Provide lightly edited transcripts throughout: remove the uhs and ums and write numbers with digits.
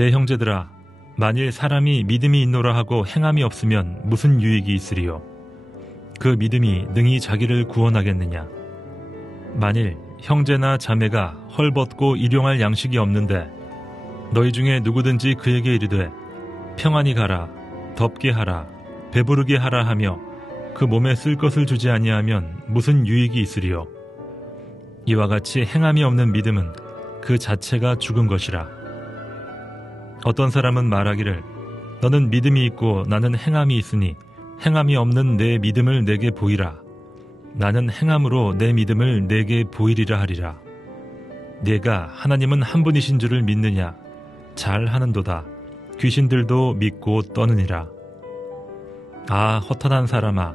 내 형제들아, 만일 사람이 믿음이 있노라 하고 행함이 없으면 무슨 유익이 있으리요? 그 믿음이 능히 자기를 구원하겠느냐? 만일 형제나 자매가 헐벗고 일용할 양식이 없는데 너희 중에 누구든지 그에게 이르되 평안히 가라, 덥게 하라, 배부르게 하라 하며 그 몸에 쓸 것을 주지 아니하면 무슨 유익이 있으리요? 이와 같이 행함이 없는 믿음은 그 자체가 죽은 것이라. 어떤 사람은 말하기를 너는 믿음이 있고 나는 행함이 있으니 행함이 없는 내 믿음을 내게 보이라. 나는 행함으로 내 믿음을 내게 보이리라 하리라. 네가 하나님은 한 분이신 줄을 믿느냐? 잘하는도다. 귀신들도 믿고 떠느니라. 아, 허탄한 사람아,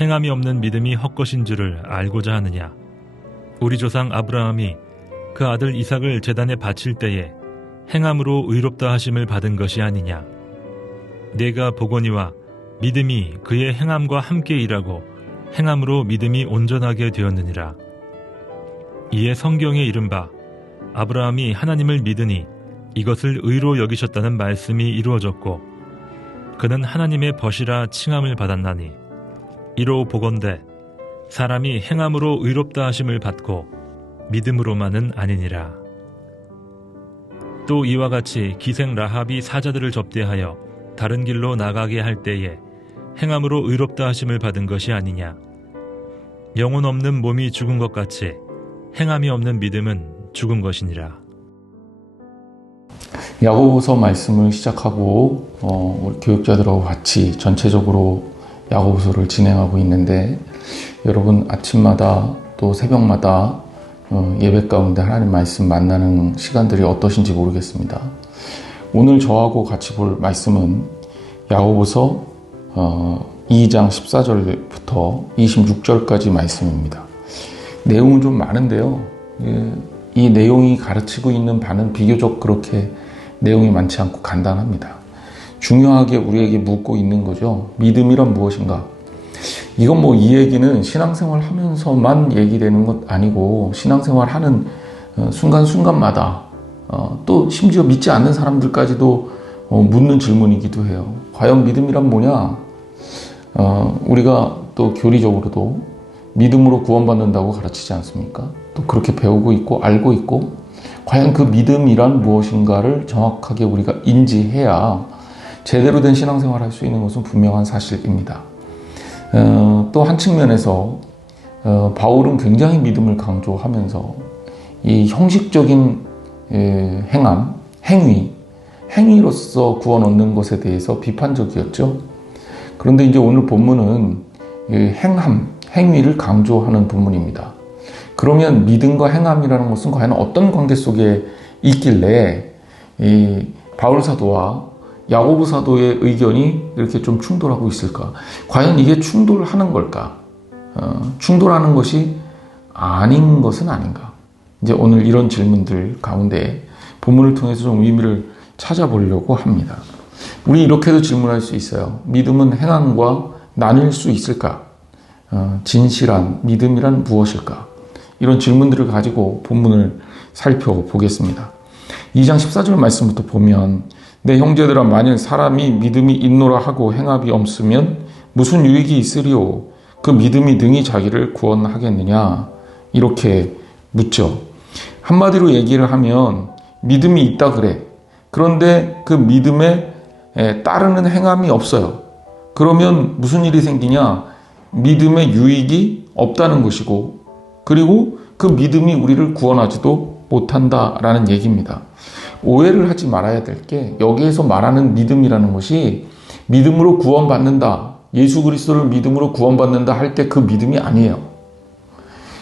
행함이 없는 믿음이 헛것인 줄을 알고자 하느냐? 우리 조상 아브라함이 그 아들 이삭을 제단에 바칠 때에 행함으로 의롭다 하심을 받은 것이 아니냐? 내가 보거니와 믿음이 그의 행함과 함께 일하고 행함으로 믿음이 온전하게 되었느니라. 이에 성경에 이른바 아브라함이 하나님을 믿으니 이것을 의로 여기셨다는 말씀이 이루어졌고 그는 하나님의 벗이라 칭함을 받았나니 이로 보건대 사람이 행함으로 의롭다 하심을 받고 믿음으로만은 아니니라. 또 이와 같이 기생 라합이 사자들을 접대하여 다른 길로 나가게 할 때에 행함으로 의롭다 하심을 받은 것이 아니냐. 영혼 없는 몸이 죽은 것 같이 행함이 없는 믿음은 죽은 것이니라. 야고보서 말씀을 시작하고 우리 교육자들하고 같이 전체적으로 야고보서를 진행하고 있는데, 여러분 아침마다 또 새벽마다 예배 가운데 하나님 말씀 만나는 시간들이 어떠신지 모르겠습니다. 오늘 저하고 같이 볼 말씀은 야고보서 2장 14절부터 26절까지 말씀입니다. 내용은 좀 많은데요, 이 내용이 가르치고 있는 바는 비교적 그렇게 내용이 많지 않고 간단합니다. 중요하게 우리에게 묻고 있는 거죠. 믿음이란 무엇인가? 이건 이 얘기는 신앙생활 하면서만 얘기되는 것 아니고, 신앙생활 하는 순간순간마다 또 심지어 믿지 않는 사람들까지도 묻는 질문이기도 해요. 과연 믿음이란 뭐냐? 우리가 또 교리적으로도 믿음으로 구원받는다고 가르치지 않습니까? 또 그렇게 배우고 있고 알고 있고, 과연 그 믿음이란 무엇인가를 정확하게 우리가 인지해야 제대로 된 신앙생활을 할 수 있는 것은 분명한 사실입니다. 또 한 측면에서 바울은 굉장히 믿음을 강조하면서 이 형식적인 행함, 행위로서 구원 얻는 것에 대해서 비판적이었죠. 그런데 이제 오늘 본문은 행위를 강조하는 본문입니다. 그러면 믿음과 행함이라는 것은 과연 어떤 관계 속에 있길래 이 바울 사도와 야고보 사도의 의견이 이렇게 좀 충돌하고 있을까? 과연 이게 충돌하는 걸까? 충돌하는 것이 아닌 것은 아닌가? 이제 오늘 이런 질문들 가운데 본문을 통해서 좀 의미를 찾아보려고 합니다. 우리 이렇게도 질문할 수 있어요. 믿음은 행함과 나뉠 수 있을까? 진실한 믿음이란 무엇일까? 이런 질문들을 가지고 본문을 살펴보겠습니다. 2장 14절 말씀부터 보면, 내 형제들아, 만일 사람이 믿음이 있노라 하고 행함이 없으면 무슨 유익이 있으리요? 그 믿음이 능히 자기를 구원하겠느냐? 이렇게 묻죠. 한마디로 얘기를 하면 믿음이 있다 그래. 그런데 그 믿음에 따르는 행함이 없어요. 그러면 무슨 일이 생기냐? 믿음의 유익이 없다는 것이고, 그리고 그 믿음이 우리를 구원하지도 못한다라는 얘기입니다. 오해를 하지 말아야 될 게, 여기에서 말하는 믿음이라는 것이 믿음으로 구원받는다, 예수 그리스도를 믿음으로 구원받는다 할 때 그 믿음이 아니에요.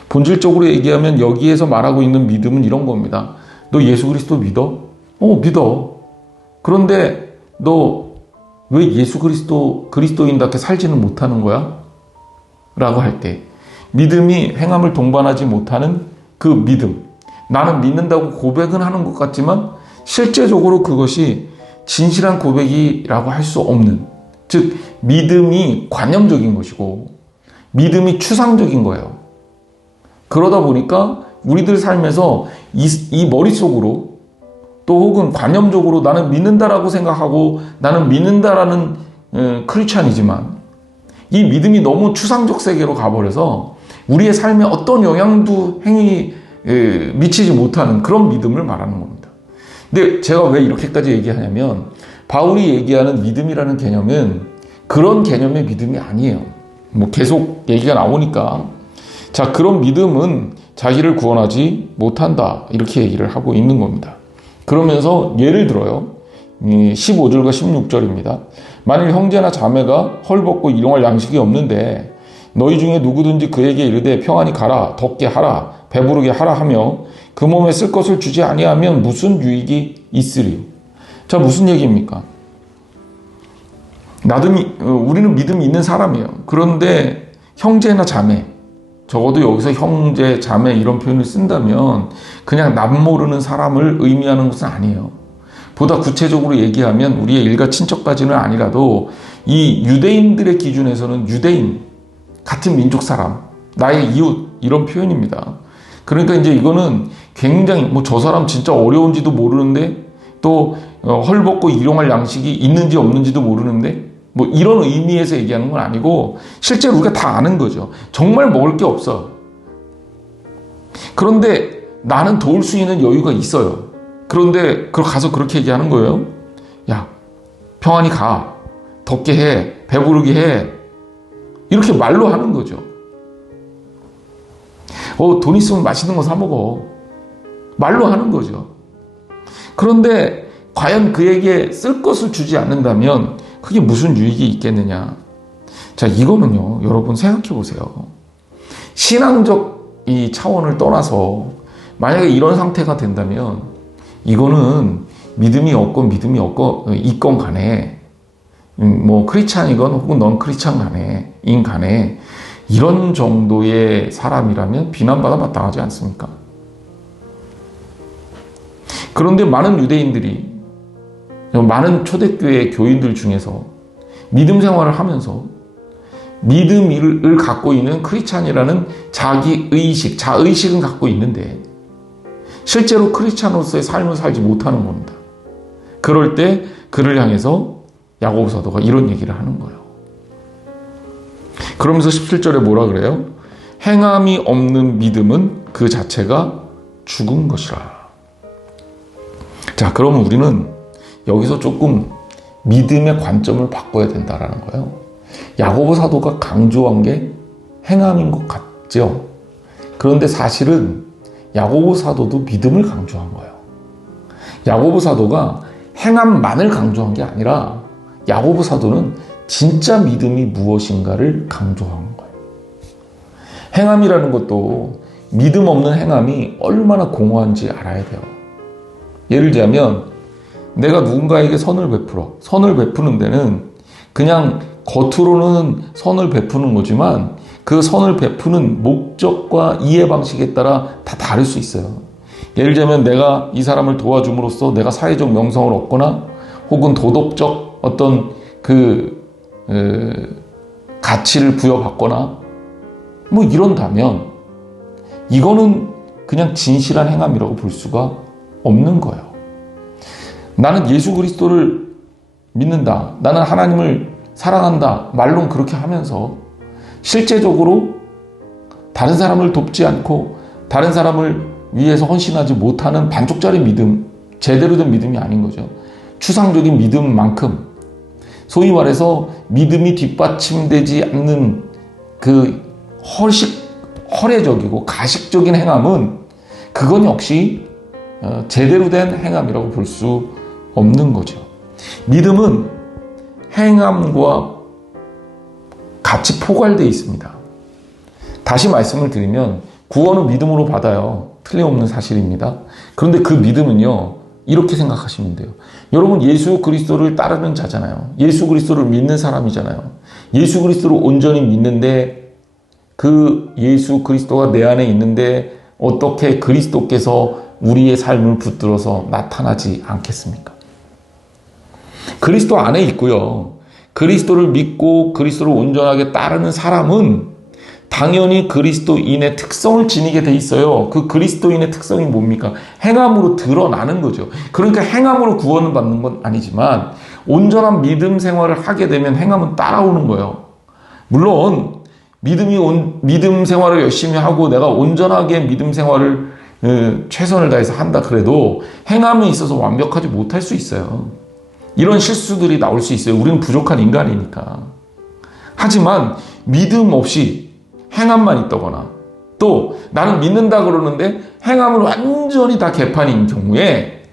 본질적으로 얘기하면 여기에서 말하고 있는 믿음은 이런 겁니다. 너 예수 그리스도 믿어? 믿어. 그런데 너 왜 예수 그리스도인답게 살지는 못하는 거야? 라고 할 때, 믿음이 행함을 동반하지 못하는 그 믿음, 나는 믿는다고 고백은 하는 것 같지만 실제적으로 그것이 진실한 고백이라고 할 수 없는, 즉 믿음이 관념적인 것이고 믿음이 추상적인 거예요. 그러다 보니까 우리들 삶에서 이 머릿속으로 또 혹은 관념적으로 나는 믿는다라고 생각하고 나는 믿는다라는 크리스찬이지만, 이 믿음이 너무 추상적 세계로 가버려서 우리의 삶에 어떤 영향도 미치지 못하는 그런 믿음을 말하는 겁니다. 근데 제가 왜 이렇게까지 얘기하냐면, 바울이 얘기하는 믿음이라는 개념은 그런 개념의 믿음이 아니에요. 계속 얘기가 나오니까. 자, 그런 믿음은 자기를 구원하지 못한다, 이렇게 얘기를 하고 있는 겁니다. 그러면서 예를 들어요. 15절과 16절입니다. 만일 형제나 자매가 헐벗고 일용할 양식이 없는데 너희 중에 누구든지 그에게 이르되 평안히 가라, 덥게 하라, 배부르게 하라 하며 그 몸에 쓸 것을 주지 아니하면 무슨 유익이 있으리요? 자, 무슨 얘기입니까? 우리는 믿음이 있는 사람이에요. 그런데 형제나 자매, 적어도 여기서 형제, 자매 이런 표현을 쓴다면 그냥 남 모르는 사람을 의미하는 것은 아니에요. 보다 구체적으로 얘기하면 우리의 일가 친척까지는 아니라도 이 유대인들의 기준에서는 유대인, 같은 민족 사람, 나의 이웃, 이런 표현입니다. 그러니까 이제 이거는 굉장히 저 사람 진짜 어려운지도 모르는데 또 헐벗고 일용할 양식이 있는지 없는지도 모르는데 이런 의미에서 얘기하는 건 아니고, 실제로 우리가 다 아는 거죠. 정말 먹을 게 없어. 그런데 나는 도울 수 있는 여유가 있어요. 그런데 가서 그렇게 얘기하는 거예요. 야, 평안히 가, 덥게 해, 배부르게 해, 이렇게 말로 하는 거죠. 돈 있으면 맛있는 거 사 먹어. 말로 하는 거죠. 그런데 과연 그에게 쓸 것을 주지 않는다면 그게 무슨 유익이 있겠느냐. 자, 이거는요, 여러분 생각해 보세요. 신앙적 이 차원을 떠나서 만약에 이런 상태가 된다면 이거는 믿음이 없건 믿음이 있건 간에 뭐 크리스찬이건 혹은 넌 크리스찬 간에 이런 정도의 사람이라면 비난받아 마땅하지 않습니까? 그런데 많은 유대인들이, 많은 초대교회 교인들 중에서 믿음 생활을 하면서 믿음을 갖고 있는 크리스찬이라는 자의식은 갖고 있는데 실제로 크리스찬으로서의 삶을 살지 못하는 겁니다. 그럴 때 그를 향해서 야고보 사도가 이런 얘기를 하는 거예요. 그러면서 17절에 뭐라 그래요? 행함이 없는 믿음은 그 자체가 죽은 것이라. 자, 그러면 우리는 여기서 조금 믿음의 관점을 바꿔야 된다라는 거예요. 야고보 사도가 강조한 게 행함인 것 같죠? 그런데 사실은 야고보 사도도 믿음을 강조한 거예요. 야고보 사도가 행함만을 강조한 게 아니라 야고보 사도는 진짜 믿음이 무엇인가를 강조한 거예요. 행함이라는 것도 믿음 없는 행함이 얼마나 공허한지 알아야 돼요. 예를 들자면 내가 누군가에게 선을 베푸는 데는 그냥 겉으로는 선을 베푸는 거지만 그 선을 베푸는 목적과 이해 방식에 따라 다 다를 수 있어요. 예를 들자면 내가 이 사람을 도와줌으로써 내가 사회적 명성을 얻거나 혹은 도덕적 어떤 가치를 부여받거나 뭐 이런다면 이거는 그냥 진실한 행함이라고 볼 수가 없는 거예요. 나는 예수 그리스도를 믿는다. 나는 하나님을 사랑한다. 말로는 그렇게 하면서 실제적으로 다른 사람을 돕지 않고 다른 사람을 위해서 헌신하지 못하는 반쪽짜리 믿음, 제대로 된 믿음이 아닌 거죠. 추상적인 믿음만큼 소위 말해서 믿음이 뒷받침되지 않는 그 허례적이고 가식적인 행함은 그건 역시 제대로 된 행함이라고 볼 수 없는 거죠. 믿음은 행함과 같이 포괄되어 있습니다. 다시 말씀을 드리면 구원은 믿음으로 받아요. 틀림없는 사실입니다. 그런데 그 믿음은요, 이렇게 생각하시면 돼요. 여러분, 예수 그리스도를 따르는 자잖아요. 예수 그리스도를 믿는 사람이잖아요. 예수 그리스도를 온전히 믿는데 그 예수 그리스도가 내 안에 있는데 어떻게 그리스도께서 우리의 삶을 붙들어서 나타나지 않겠습니까? 그리스도 안에 있고요. 그리스도를 믿고 그리스도를 온전하게 따르는 사람은 당연히 그리스도인의 특성을 지니게 돼 있어요. 그 그리스도인의 특성이 뭡니까? 행함으로 드러나는 거죠. 그러니까 행함으로 구원을 받는 건 아니지만 온전한 믿음 생활을 하게 되면 행함은 따라오는 거예요. 물론 믿음 생활을 열심히 하고 내가 온전하게 믿음 생활을 최선을 다해서 한다 그래도 행함에 있어서 완벽하지 못할 수 있어요. 이런 실수들이 나올 수 있어요. 우리는 부족한 인간이니까. 하지만 믿음 없이 행함만 있다거나 또 나는 믿는다 그러는데 행함은 완전히 다 개판인 경우에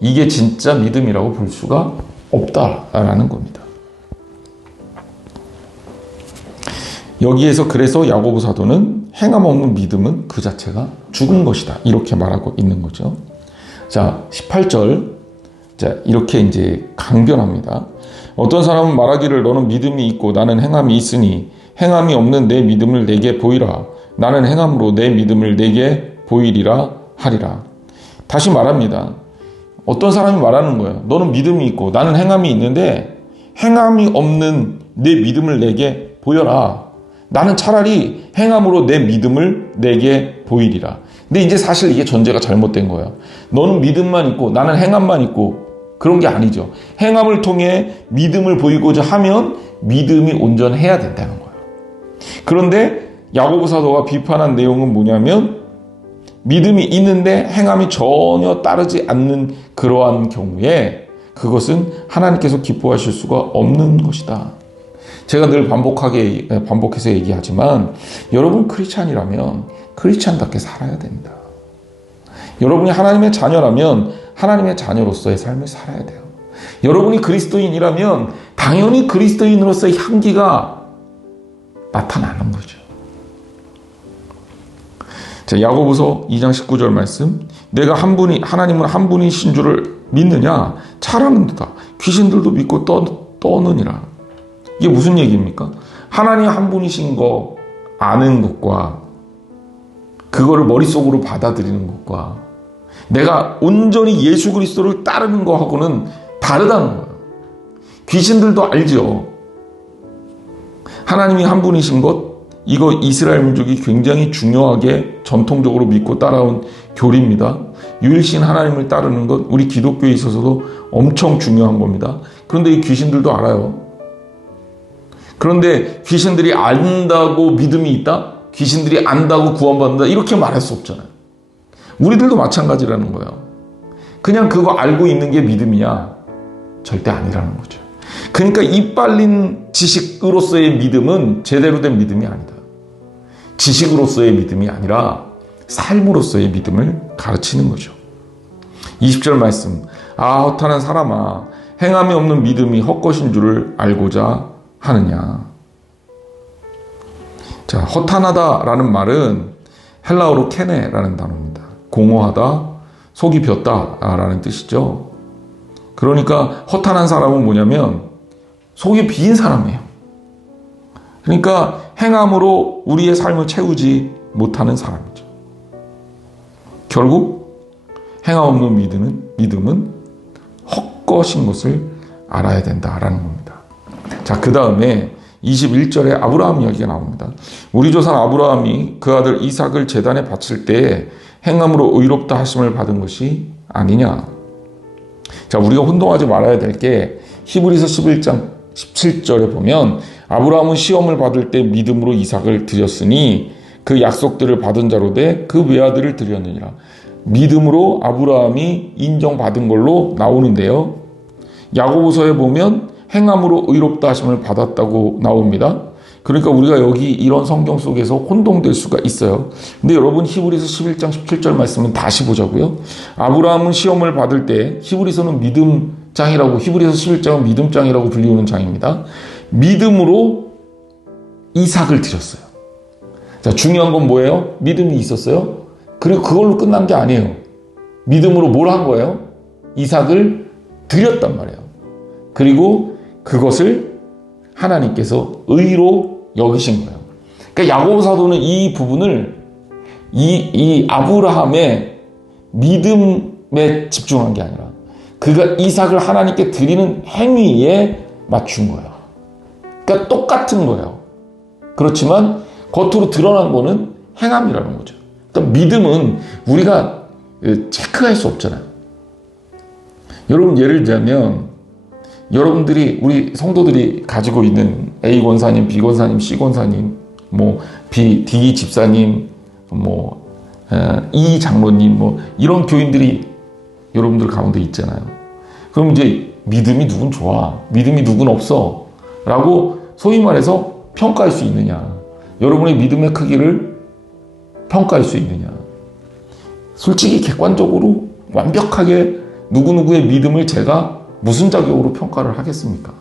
이게 진짜 믿음이라고 볼 수가 없다라는 겁니다. 여기에서 그래서 야고보 사도는 행함 없는 믿음은 그 자체가 죽은 것이다. 이렇게 말하고 있는 거죠. 자, 18절. 자, 이렇게 이제 강변합니다. 어떤 사람은 말하기를 너는 믿음이 있고 나는 행함이 있으니 행함이 없는 내 믿음을 내게 보이라. 나는 행함으로 내 믿음을 내게 보이리라 하리라. 다시 말합니다. 어떤 사람이 말하는 거예요. 너는 믿음이 있고 나는 행함이 있는데 행함이 없는 내 믿음을 내게 보여라. 나는 차라리 행함으로 내 믿음을 내게 보이리라. 근데 이제 사실 이게 전제가 잘못된 거예요. 너는 믿음만 있고 나는 행함만 있고 그런 게 아니죠. 행함을 통해 믿음을 보이고자 하면 믿음이 온전해야 된다는 거예요. 그런데 야고보 사도가 비판한 내용은 뭐냐면 믿음이 있는데 행함이 전혀 따르지 않는 그러한 경우에 그것은 하나님께서 기뻐하실 수가 없는 것이다. 제가 늘 반복해서 얘기하지만 여러분 크리스찬이라면 크리스찬답게 살아야 됩니다. 여러분이 하나님의 자녀라면 하나님의 자녀로서의 삶을 살아야 돼요. 여러분이 그리스도인이라면 당연히 그리스도인으로서의 향기가 나타나는 거죠. 자, 야고보서 2장 19절 말씀. 내가 하나님은 한 분이신 줄을 믿느냐? 잘하는도다. 귀신들도 믿고 떠느니라. 이게 무슨 얘기입니까? 하나님 한 분이신 거 아는 것과 그거를 머릿속으로 받아들이는 것과 내가 온전히 예수 그리스도를 따르는 거하고는 다르다는 거예요. 귀신들도 알죠. 하나님이 한 분이신 것, 이거 이스라엘 민족이 굉장히 중요하게 전통적으로 믿고 따라온 교리입니다. 유일신 하나님을 따르는 것, 우리 기독교에 있어서도 엄청 중요한 겁니다. 그런데 이 귀신들도 알아요. 그런데 귀신들이 안다고 믿음이 있다? 귀신들이 안다고 구원받는다? 이렇게 말할 수 없잖아요. 우리들도 마찬가지라는 거예요. 그냥 그거 알고 있는 게 믿음이냐? 절대 아니라는 거죠. 그러니까 이 빨린 지식으로서의 믿음은 제대로 된 믿음이 아니다. 지식으로서의 믿음이 아니라 삶으로서의 믿음을 가르치는 거죠. 20절 말씀. 아, 허탄한 사람아, 행함이 없는 믿음이 헛것인 줄을 알고자 하느냐. 자, 허탄하다라는 말은 헬라어로 케네라는 단어입니다. 공허하다, 속이 비었다라는 뜻이죠. 그러니까 허탄한 사람은 뭐냐면 속이 비인 사람이에요. 그러니까 행함으로 우리의 삶을 채우지 못하는 사람이죠. 결국 행함 없는 믿음은 헛것인 것을 알아야 된다라는 겁니다. 자, 그 다음에 21절에 아브라함 이야기가 나옵니다. 우리 조상 아브라함이 그 아들 이삭을 제단에 바칠 때 행함으로 의롭다 하심을 받은 것이 아니냐. 자, 우리가 혼동하지 말아야 될 게 히브리서 11장 17절에 보면 아브라함은 시험을 받을 때 믿음으로 이삭을 드렸으니 그 약속들을 받은 자로 돼 그 외아들을 드렸느니라. 믿음으로 아브라함이 인정받은 걸로 나오는데요. 야고보서에 보면 행함으로 의롭다 하심을 받았다고 나옵니다. 그러니까 우리가 여기 이런 성경 속에서 혼동될 수가 있어요. 근데 여러분 히브리서 11장 17절 말씀은 다시 보자고요. 아브라함은 시험을 받을 때 히브리서는 믿음장이라고, 히브리서 11장은 믿음장이라고 불리우는 장입니다. 믿음으로 이삭을 드렸어요. 자, 중요한 건 뭐예요? 믿음이 있었어요. 그리고 그걸로 끝난 게 아니에요. 믿음으로 뭘 한 거예요? 이삭을 드렸단 말이에요. 그리고 그것을 하나님께서 의로 여기신 거예요. 그러니까 야고보 사도는 이 부분을 이 아브라함의 믿음에 집중한 게 아니라 그가 이삭을 하나님께 드리는 행위에 맞춘 거예요. 그러니까 똑같은 거예요. 그렇지만 겉으로 드러난 거는 행함이라는 거죠. 그러니까 믿음은 우리가 체크할 수 없잖아요. 여러분, 예를 들자면 여러분들이, 우리 성도들이 가지고 있는 A 권사님, B 권사님, C 권사님, D 집사님, E 장로님, 이런 교인들이 여러분들 가운데 있잖아요. 그럼 이제 믿음이 누군 좋아, 믿음이 누군 없어 라고 소위 말해서 평가할 수 있느냐, 여러분의 믿음의 크기를 평가할 수 있느냐. 솔직히 객관적으로 완벽하게 누구누구의 믿음을 제가 무슨 자격으로 평가를 하겠습니까?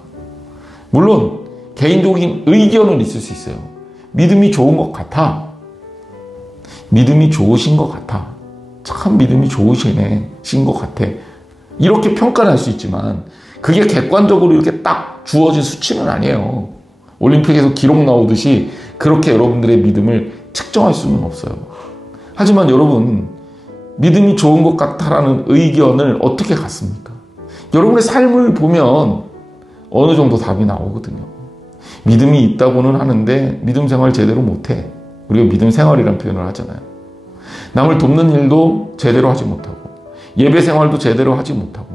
물론 개인적인 의견은 있을 수 있어요. 믿음이 좋은 것 같아. 믿음이 좋으신 것 같아. 참 믿음이 좋으신 것 같아. 이렇게 평가를 할 수 있지만 그게 객관적으로 이렇게 딱 주어진 수치는 아니에요. 올림픽에서 기록 나오듯이 그렇게 여러분들의 믿음을 측정할 수는 없어요. 하지만 여러분, 믿음이 좋은 것 같다라는 의견을 어떻게 갖습니까? 여러분의 삶을 보면 어느 정도 답이 나오거든요. 믿음이 있다고는 하는데 믿음 생활 제대로 못해. 우리가 믿음 생활이라는 표현을 하잖아요. 남을 돕는 일도 제대로 하지 못하고, 예배 생활도 제대로 하지 못하고,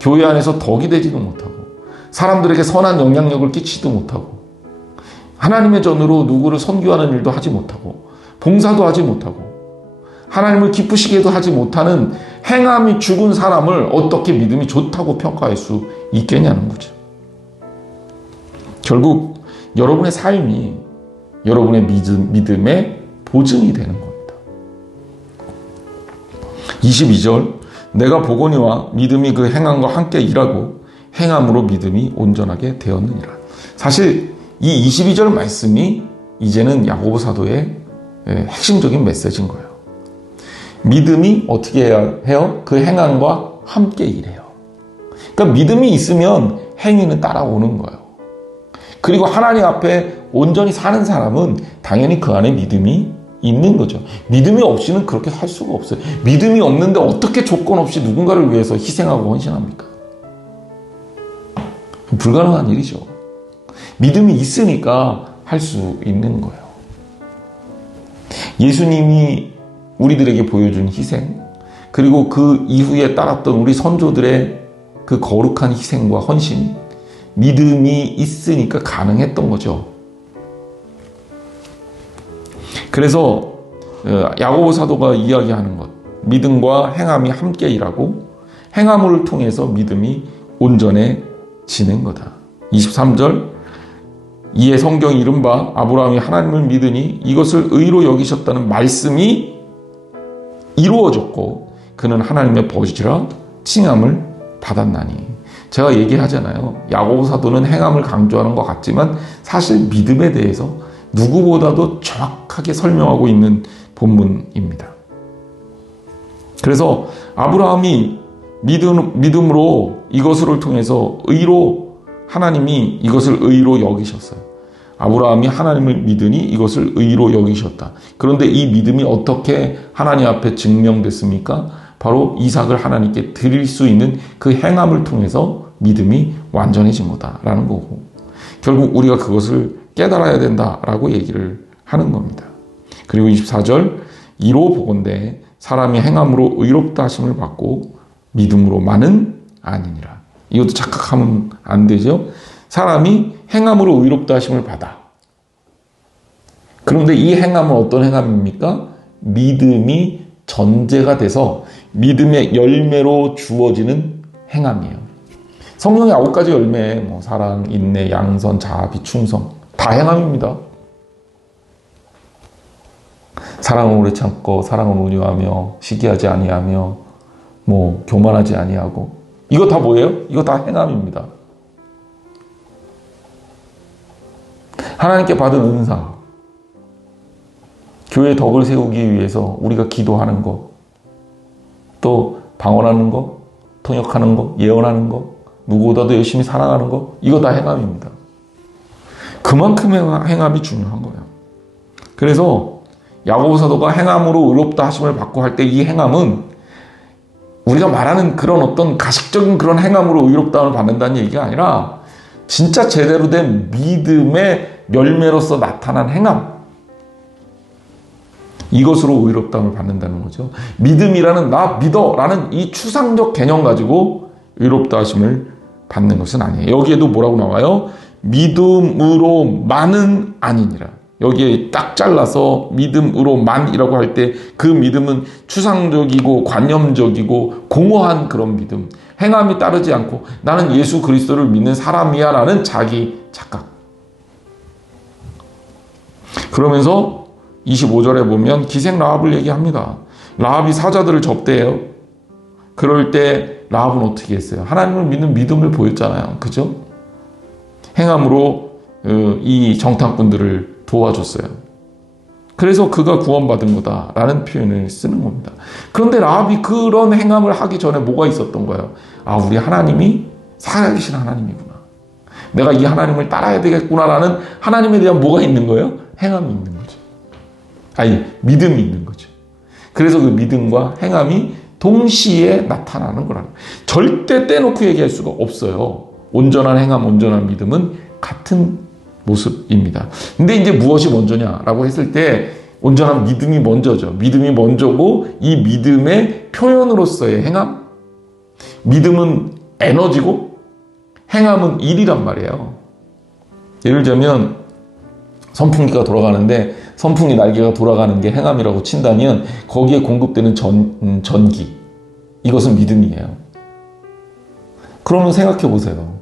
교회 안에서 덕이 되지도 못하고, 사람들에게 선한 영향력을 끼치지도 못하고, 하나님의 전으로 누구를 선교하는 일도 하지 못하고, 봉사도 하지 못하고, 하나님을 기쁘시게도 하지 못하는 행함이 죽은 사람을 어떻게 믿음이 좋다고 평가할 수 있겠냐는 거죠. 결국 여러분의 삶이 여러분의 믿음의 보증이 되는 겁니다. 22절, 내가 보거니와 믿음이 그 행함과 함께 일하고 행함으로 믿음이 온전하게 되었느니라. 사실 이 22절 말씀이 이제는 야고보 사도의 핵심적인 메시지인 거예요. 믿음이 어떻게 해요? 그 행함과 함께 일해요. 그러니까 믿음이 있으면 행위는 따라오는 거예요. 그리고 하나님 앞에 온전히 사는 사람은 당연히 그 안에 믿음이 있는 거죠. 믿음이 없이는 그렇게 살 수가 없어요. 믿음이 없는데 어떻게 조건 없이 누군가를 위해서 희생하고 헌신합니까? 불가능한 일이죠. 믿음이 있으니까 할 수 있는 거예요. 예수님이 우리들에게 보여준 희생, 그리고 그 이후에 따랐던 우리 선조들의 그 거룩한 희생과 헌신, 믿음이 있으니까 가능했던 거죠. 그래서 야고보 사도가 이야기하는 것, 믿음과 행함이 함께 일하고 행함을 통해서 믿음이 온전해지는 거다. 23절, 이에 성경이 이른바 아브라함이 하나님을 믿으니 이것을 의로 여기셨다는 말씀이 이루어졌고 그는 하나님의 버지라 칭함을 받았나니. 제가 얘기하잖아요. 야고보 사도는 행함을 강조하는 것 같지만 사실 믿음에 대해서 누구보다도 정확하게 설명하고 있는 본문입니다. 그래서 아브라함이 믿음으로 이것을 통해서 하나님이 이것을 의로 여기셨어요. 아브라함이 하나님을 믿으니 이것을 의로 여기셨다. 그런데 이 믿음이 어떻게 하나님 앞에 증명됐습니까? 바로 이삭을 하나님께 드릴 수 있는 그 행함을 통해서 믿음이 완전해진 거다라는 거고, 결국 우리가 그것을 깨달아야 된다라고 얘기를 하는 겁니다. 그리고 24절, 이로 보건대 사람이 행함으로 의롭다 하심을 받고 믿음으로만은 아니니라. 이것도 착각하면 안 되죠. 사람이 행함으로 의롭다 하심을 받아. 그런데 이 행함은 어떤 행함입니까? 믿음이 전제가 돼서 믿음의 열매로 주어지는 행함이에요. 성령의 9가지 열매, 사랑, 인내, 양선, 자비, 충성, 다 행함입니다. 사랑은 오래 참고, 사랑은 온유하며, 시기하지 아니하며, 교만하지 아니하고, 이거 다 뭐예요? 이거 다 행함입니다. 하나님께 받은 은사, 교회의 덕을 세우기 위해서 우리가 기도하는 것, 또 방언하는 것, 통역하는 것, 예언하는 것, 누구보다도 열심히 사랑하는 것, 이거 다 행함입니다. 그만큼 행함이 중요한 거예요. 그래서 야고보 사도가 행함으로 의롭다 하심을 받고 할 때 이 행함은 우리가 말하는 그런 어떤 가식적인 그런 행함으로 의롭다함을 받는다는 얘기가 아니라 진짜 제대로 된 믿음의 열매로서 나타난 행함, 이것으로 의롭다함을 받는다는 거죠. 믿음이라는 나 믿어 라는 이 추상적 개념 가지고 의롭다 하심을 받는 것은 아니에요. 여기에도 뭐라고 나와요? 믿음으로만은 아니니라. 여기에 딱 잘라서 믿음으로만이라고 할 때 그 믿음은 추상적이고 관념적이고 공허한 그런 믿음, 행함이 따르지 않고 나는 예수 그리스도를 믿는 사람이야 라는 자기 착각. 그러면서 25절에 보면 기생 라합을 얘기합니다. 라합이 사자들을 접대해요. 그럴 때 라합은 어떻게 했어요? 하나님을 믿는 믿음을 보였잖아요. 그죠? 행함으로 이 정탐꾼들을 도와줬어요. 그래서 그가 구원받은 거다라는 표현을 쓰는 겁니다. 그런데 라합이 그런 행함을 하기 전에 뭐가 있었던 거예요? 우리 하나님이 살아계신 하나님이구나. 내가 이 하나님을 따라야 되겠구나라는 하나님에 대한 뭐가 있는 거예요? 행함이 있는 거죠. 믿음이 있는 거죠. 그래서 그 믿음과 행함이 동시에 나타나는 거라는 거예요. 절대 떼놓고 얘기할 수가 없어요. 온전한 행함, 온전한 믿음은 같은 모습입니다. 근데 이제 무엇이 먼저냐라고 했을 때 온전한 믿음이 먼저죠. 믿음이 먼저고 이 믿음의 표현으로서의 행함, 믿음은 에너지고 행함은 일이란 말이에요. 예를 들면 선풍기가 돌아가는데 선풍기 날개가 돌아가는 게 행함이라고 친다면 거기에 공급되는 전기, 이것은 믿음이에요. 그러면 생각해 보세요.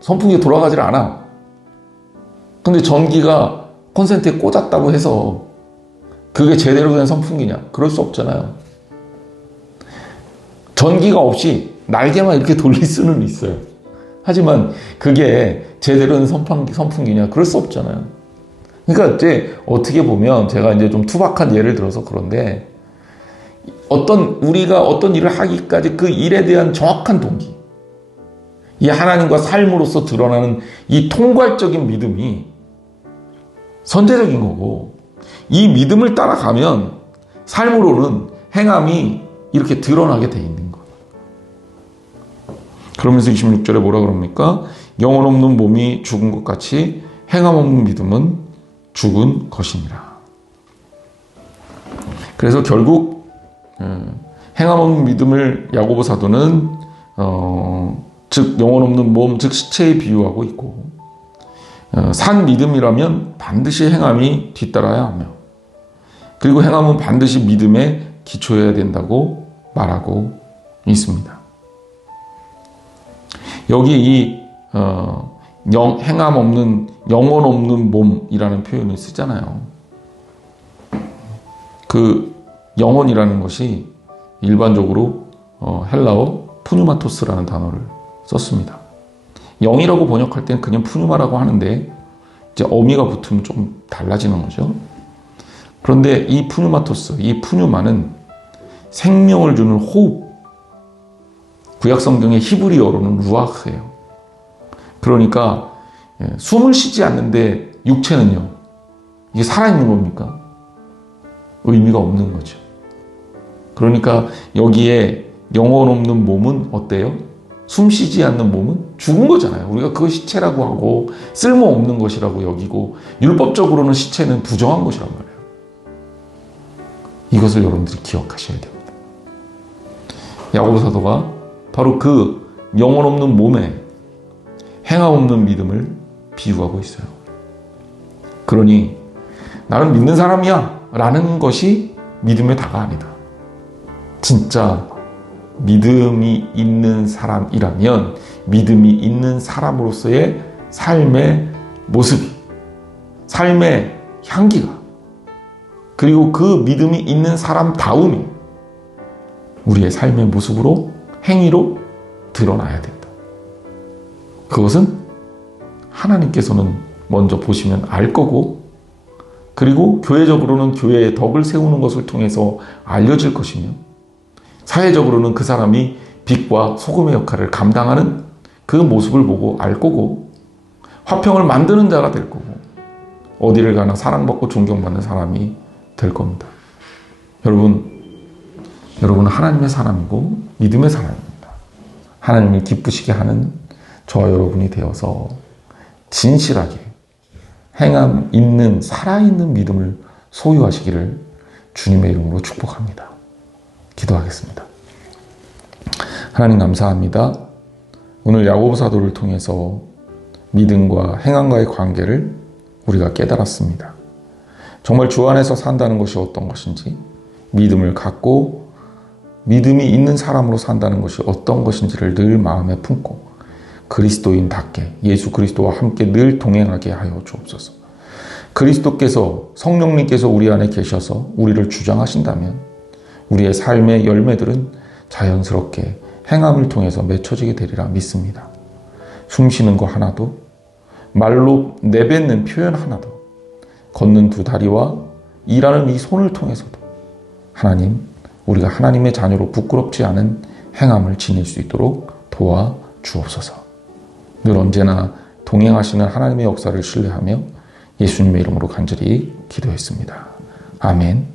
선풍기가 돌아가질 않아. 근데 전기가 콘센트에 꽂았다고 해서 그게 제대로 된 선풍기냐? 그럴 수 없잖아요. 전기가 없이 날개만 이렇게 돌릴 수는 있어요. 하지만 그게 제대로 된 선풍기냐? 그럴 수 없잖아요. 그러니까 이제 어떻게 보면 제가 이제 좀 투박한 예를 들어서 그런데 우리가 어떤 일을 하기까지 그 일에 대한 정확한 동기, 이 하나님과 삶으로서 드러나는 이 통괄적인 믿음이 선제적인 거고, 이 믿음을 따라가면 삶으로는 행함이 이렇게 드러나게 돼 있는 거예요. 그러면서 26절에 뭐라 그럽니까? 영혼 없는 몸이 죽은 것 같이 행함 없는 믿음은 죽은 것이니라. 그래서 결국 행함 없는 믿음을 야고보 사도는 즉 영혼 없는 몸, 즉 시체에 비유하고 있고, 산 믿음이라면 반드시 행함이 뒤따라야 하며, 그리고 행함은 반드시 믿음에 기초해야 된다고 말하고 있습니다. 여기 이 행함 없는, 영혼 없는 몸이라는 표현을 쓰잖아요. 그 영혼이라는 것이 일반적으로 헬라어 푸뉴마토스라는 단어를 썼습니다. 영이라고 번역할 때는 그냥 푸뉴마라고 하는데 이제 어미가 붙으면 좀 달라지는 거죠. 그런데 이 푸뉴마토스, 이 푸뉴마는 생명을 주는 호흡, 구약 성경의 히브리어로는 루아흐예요. 그러니까 숨을 쉬지 않는데 육체는요, 이게 살아있는 겁니까? 의미가 없는 거죠. 그러니까 여기에 영혼 없는 몸은 어때요? 숨 쉬지 않는 몸은 죽은 거잖아요. 우리가 그거 시체라고 하고 쓸모없는 것이라고 여기고, 율법적으로는 시체는 부정한 것이란 말이에요. 이것을 여러분들이 기억하셔야 됩니다. 야고보 사도가 바로 그 영혼 없는 몸에 행함 없는 믿음을 비유하고 있어요. 그러니 나는 믿는 사람이야 라는 것이 믿음의 다가 아니다. 진짜 믿음이 있는 사람이라면 믿음이 있는 사람으로서의 삶의 모습이, 삶의 향기가, 그리고 그 믿음이 있는 사람다움이 우리의 삶의 모습으로, 행위로 드러나야 된다. 그것은 하나님께서는 먼저 보시면 알 거고, 그리고 교회적으로는 교회의 덕을 세우는 것을 통해서 알려질 것이며, 사회적으로는 그 사람이 빛과 소금의 역할을 감당하는 그 모습을 보고 알 거고, 화평을 만드는 자가 될 거고, 어디를 가나 사랑받고 존경받는 사람이 될 겁니다. 여러분은 하나님의 사람이고 믿음의 사람입니다. 하나님을 기쁘시게 하는 저와 여러분이 되어서 진실하게 행함 있는, 살아있는 믿음을 소유하시기를 주님의 이름으로 축복합니다. 기도하겠습니다. 하나님 감사합니다. 오늘 야고보 사도를 통해서 믿음과 행함과의 관계를 우리가 깨달았습니다. 정말 주 안에서 산다는 것이 어떤 것인지, 믿음을 갖고 믿음이 있는 사람으로 산다는 것이 어떤 것인지를 늘 마음에 품고 그리스도인답게 예수 그리스도와 함께 늘 동행하게 하여 주옵소서. 그리스도께서, 성령님께서 우리 안에 계셔서 우리를 주장하신다면 우리의 삶의 열매들은 자연스럽게 행함을 통해서 맺혀지게 되리라 믿습니다. 숨 쉬는 거 하나도, 말로 내뱉는 표현 하나도, 걷는 두 다리와 일하는 이 손을 통해서도 하나님, 우리가 하나님의 자녀로 부끄럽지 않은 행함을 지닐 수 있도록 도와 주옵소서. 늘 언제나 동행하시는 하나님의 역사를 신뢰하며 예수님의 이름으로 간절히 기도했습니다. 아멘.